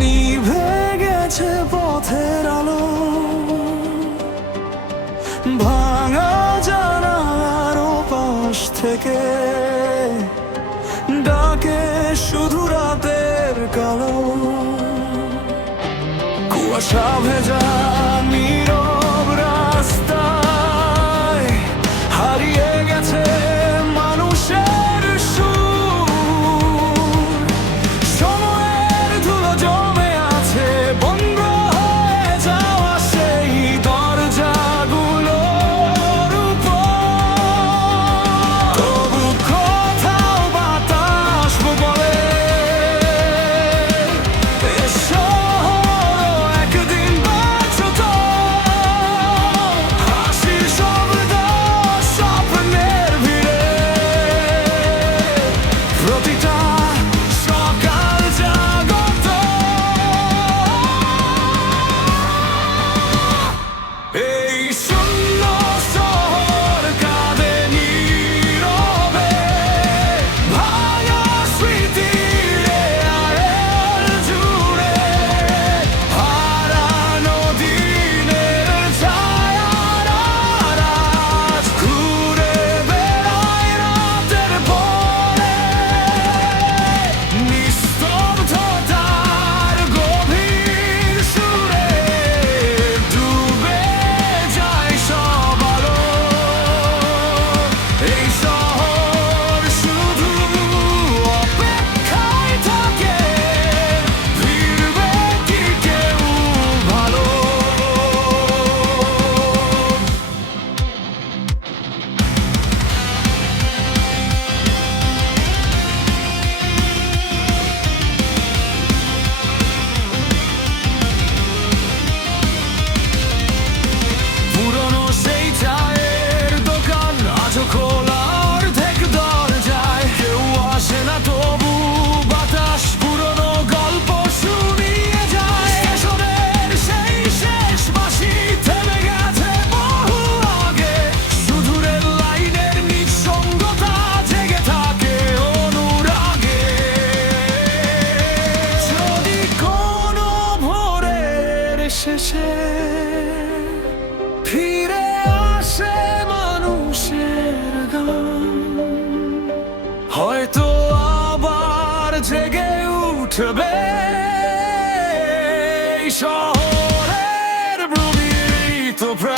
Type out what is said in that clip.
নিভে গেছে পথের আলো, ভাঙা জানালার পাশ থেকে ডাকে শুধু রাতের কালো। কুয়াশা ভেজা নীরব রাস্তায় হারিয়ে গেছে মানুষের সুর। সময়ের ধুলো জমে আছে বন্ধ হয়ে যাওয়া সেই দরজাগুলোর উপর। তবু কোথাও বাতাস বলে এসো একদিন বাঁচত। হাসির শব্দ স্বপ্নের ভিড়ে প্রতিটা সকাল জাগত। এই শূন্য শহর কাঁদে নীরবে, ভাঙা স্মৃতির আড়াল জুড়ে হারানো দিনের ছায়ারা আজ ঘুরে বেড়ায় রাতের পরে। নিস্তব্ধতার গভীর সুরে ডুবে যায় সব আলো। এই শহর শুধু অপেক্ষায় থাকে, ফিরবে কি কেউ ভালো? পুরনো সেই চায়ের দোকান আজও খোলা অর্ধেক দরজায়। কেউ আসে না তবু বাতাস পুরনো গল্প শুনিয়ে যায়। স্টেশনের সেই শেষ বাঁশি থেমে গেছে বহু আগে, শুধু রেল লাইনের নিঃসঙ্গতা জেগে থাকে অনুরাগে। যদি কোনো ভোরের শেষে ফিরে আসে মানুষের গান, হয়তো আবার জেগে উঠবে এই শহরের প্রবীরিত প্রাণ।